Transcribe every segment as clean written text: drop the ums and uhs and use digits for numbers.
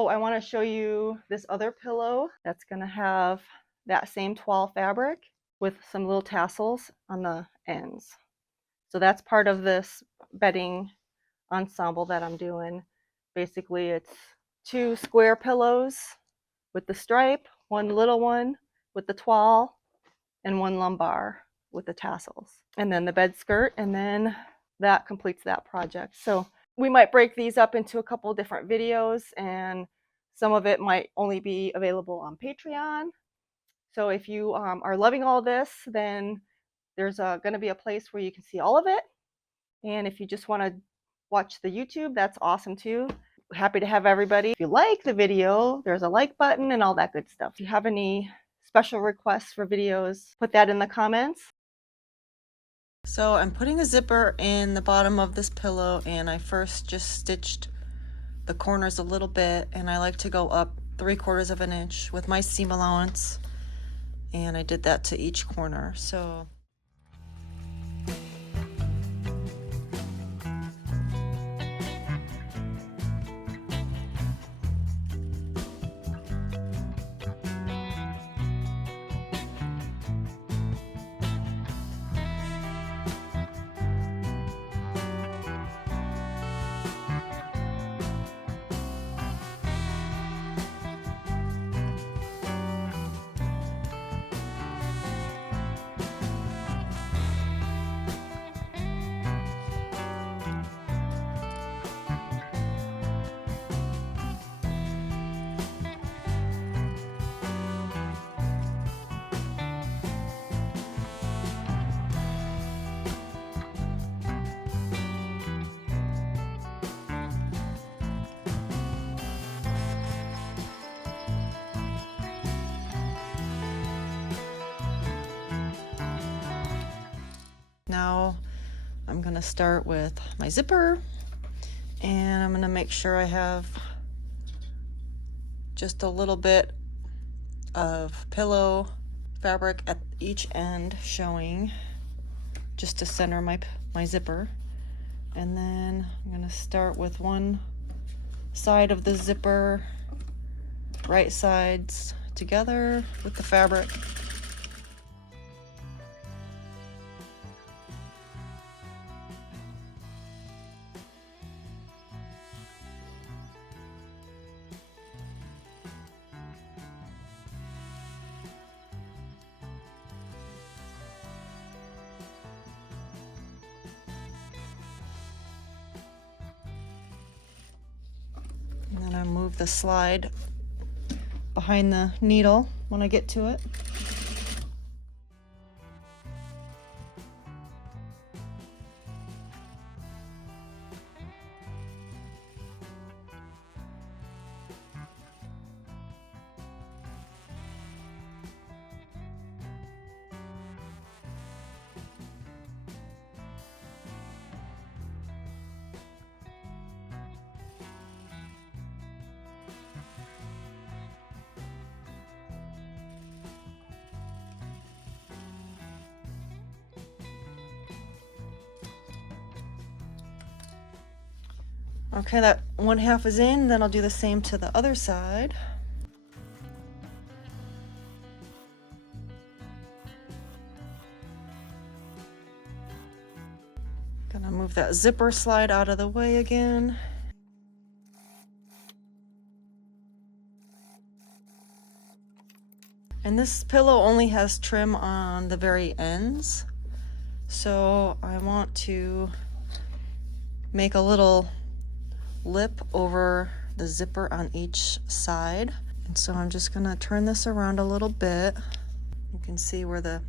Oh, I want to show you this other pillow that's going to have that same toile fabric with some little tassels on the ends. So that's part of this bedding ensemble that I'm doing. Basically, it's 2 square pillows with the stripe, 1 little one with the toile, and 1 lumbar with the tassels. And then the bed skirt, and then that completes that project. So we might break these up into a couple different videos, and some of it might only be available on Patreon. So if you are loving all this, then there's going to be a place where you can see all of it. And if you just want to watch the YouTube, that's awesome too. Happy to have everybody. If you like the video, there's a like button and all that good stuff. If you have any special requests for videos, put that in the comments. So I'm putting a zipper in the bottom of this pillow, and I first just stitched the corners a little bit, and I like to go up 3/4 of an inch with my seam allowance, and I did that to each corner. So now I'm going to start with my zipper, and I'm going to make sure I have just a little bit of pillow fabric at each end showing, just to center my zipper. And then I'm going to start with one side of the zipper, right sides together with the fabric. And then I move the slide behind the needle when I get to it. Okay, that 1/2 is in, then I'll do the same to the other side. Gonna move that zipper slide out of the way again. And this pillow only has trim on the very ends, so I want to make a little lip over the zipper on each side. And so I'm just gonna turn this around a little bit. You can see where the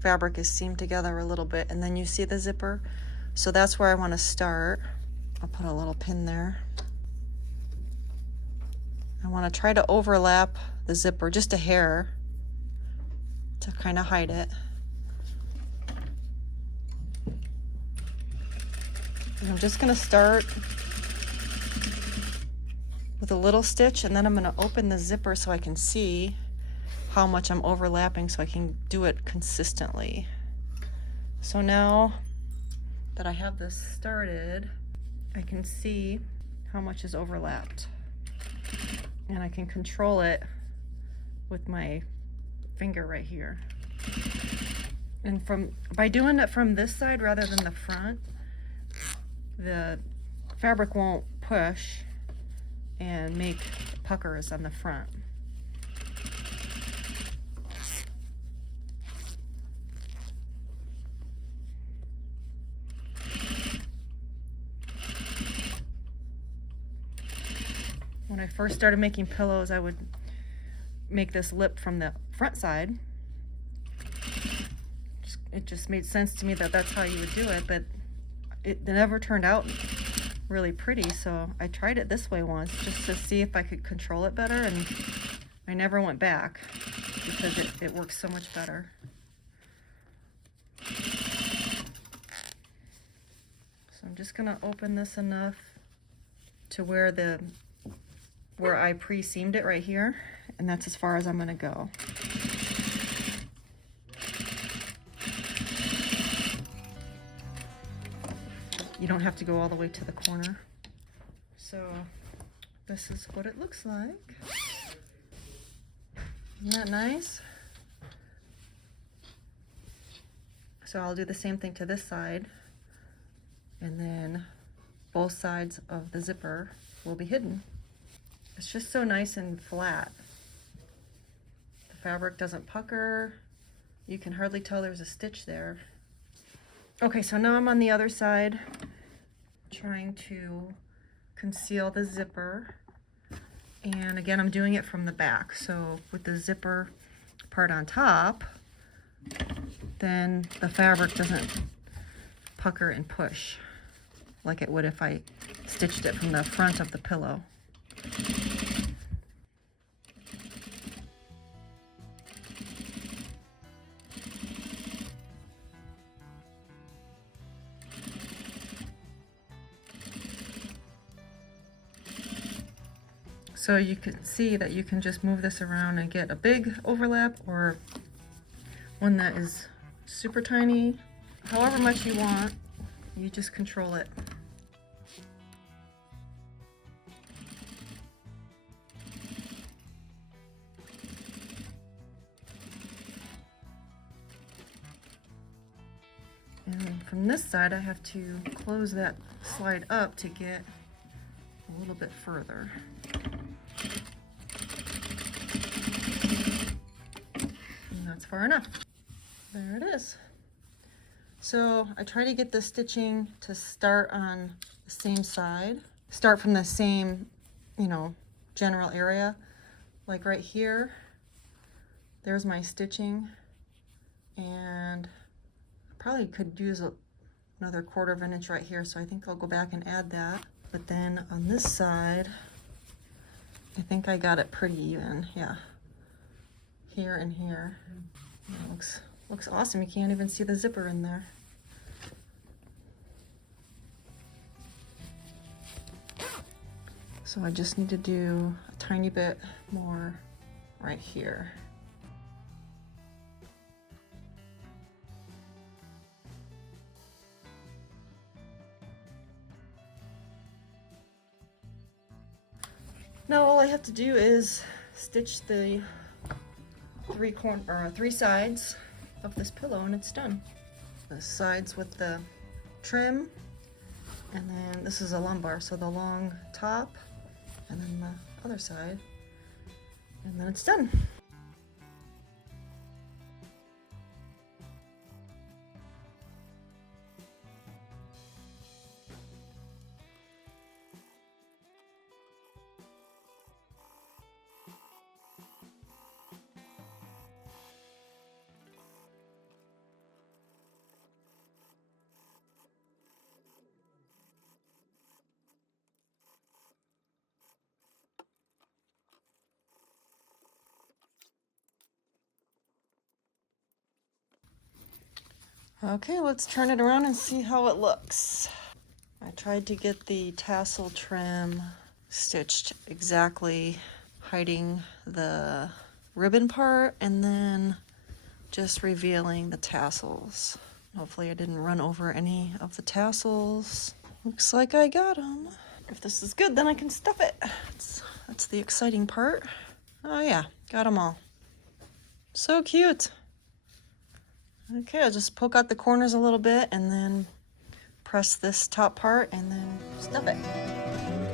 fabric is seamed together a little bit, and then you see the zipper. So that's where I want to start. I'll put a little pin there. I want to try to overlap the zipper just a hair to kind of hide it. And I'm just going to start with a little stitch, and then I'm going to open the zipper so I can see how much I'm overlapping so I can do it consistently. So now that I have this started, I can see how much is overlapped. and I can control it with my finger right here. And by doing it from this side rather than the front, the fabric won't push and make puckers on the front. When I first started making pillows, I would make this lip from the front side. It just made sense to me that that's how you would do it, but it never turned out really pretty, so I tried it this way once just to see if I could control it better, and I never went back because it works so much better. So I'm just gonna open this enough to where I pre-seamed it right here, and that's as far as I'm gonna go. You don't have to go all the way to the corner. So this is what it looks like. Isn't that nice? So I'll do the same thing to this side, and then both sides of the zipper will be hidden. It's just so nice and flat. The fabric doesn't pucker. You can hardly tell there's a stitch there. Okay, so now I'm on the other side, trying to conceal the zipper. And again, I'm doing it from the back. So with the zipper part on top, then the fabric doesn't pucker and push like it would if I stitched it from the front of the pillow. So you can see that you can just move this around and get a big overlap or one that is super tiny. However much you want, you just control it. And from this side, I have to close that slide up to get a little bit further. And that's far enough. There it is. So I try to get the stitching to start on the same side. Start from the same, general area. Like right here, there's my stitching. And I probably could use another 1/4 of an inch right here, so I think I'll go back and add that. But then on this side, I think I got it pretty even, yeah. Here and here. It looks awesome. You can't even see the zipper in there. So I just need to do a tiny bit more right here. Now all I have to do is stitch the three sides of this pillow and it's done. The sides with the trim, and then this is a lumbar, so the long top, and then the other side, and then it's done. Okay, let's turn it around and see how it looks. I tried to get the tassel trim stitched exactly, hiding the ribbon part and then just revealing the tassels. Hopefully I didn't run over any of the tassels. Looks like I got them. If this is good, then I can stuff it. Let's That's the exciting part. Oh yeah, got them all. So cute. Okay, I'll just poke out the corners a little bit and then press this top part and then stuff it.